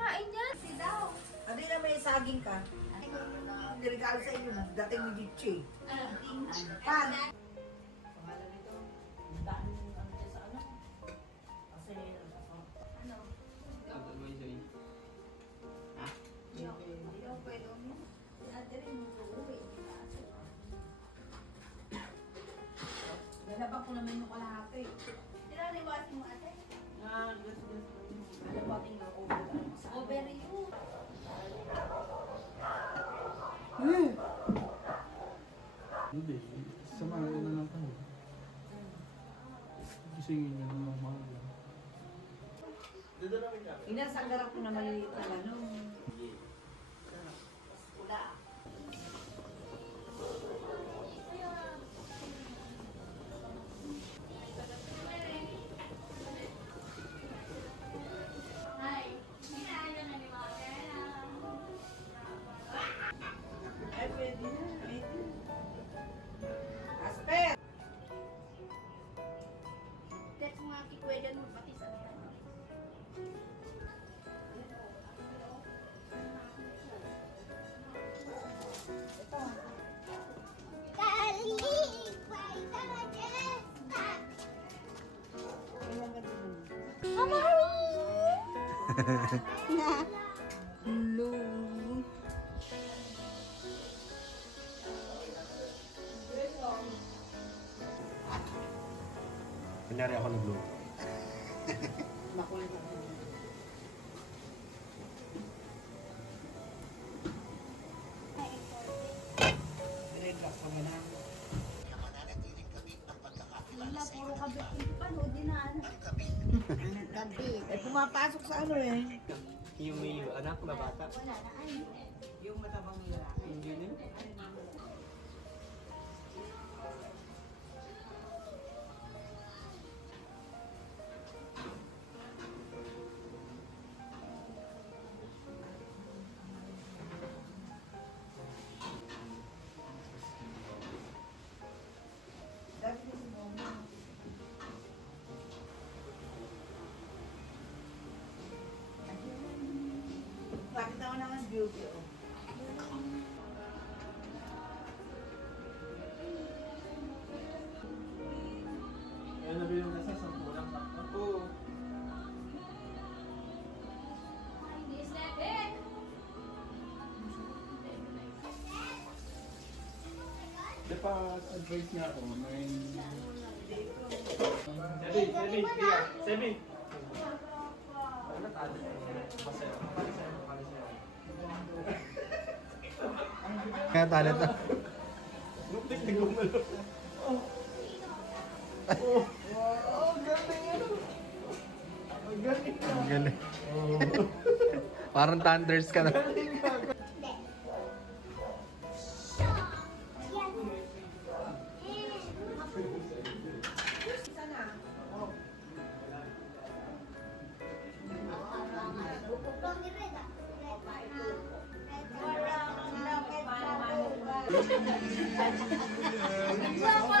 kakain yan. Si daw. Adi na may saging ka. Niregalo sa inyo, dating ni Dichi. Pan. Pangalan nito, daan ano siya sa ano? Kasi, Ano? Ha? Hindi ako pwede uminom. Ate rin mo uuwi. lalabang ko naman yung kalahati. Sinaniwasin mo ate? Lalabating na over. Over you. Hindi, samahan na lang tayo. Gisingin niyo ng umaga. Inasangarap ko na maliliit na gano'n. Pula. Ay, pwede na. Pwede. Asper! That's mga kikwedan mo pati sa akin. Hello. Kunyari ako nag-load. Makulit ako. Relax ka mo na. Wala, puro kabit yung panood din na ano. Kabit. Eh, pumapasok sa ano eh. Yung may anak na bata. Wala na ay. Yung matabang lalaki. Hindi na. Dati kasi mo. Bakit ako naman beauty oh. Yan na bilang nasa 10 lang sakto. Oo. Di pa advice niya ako, may... Sebi, Sebi. Ano tado? Masaya. Kaya talent na. Nuktik, tigong na lang. Ang galing. Parang thunders ka na. Isa na. Oh. Nagwa ko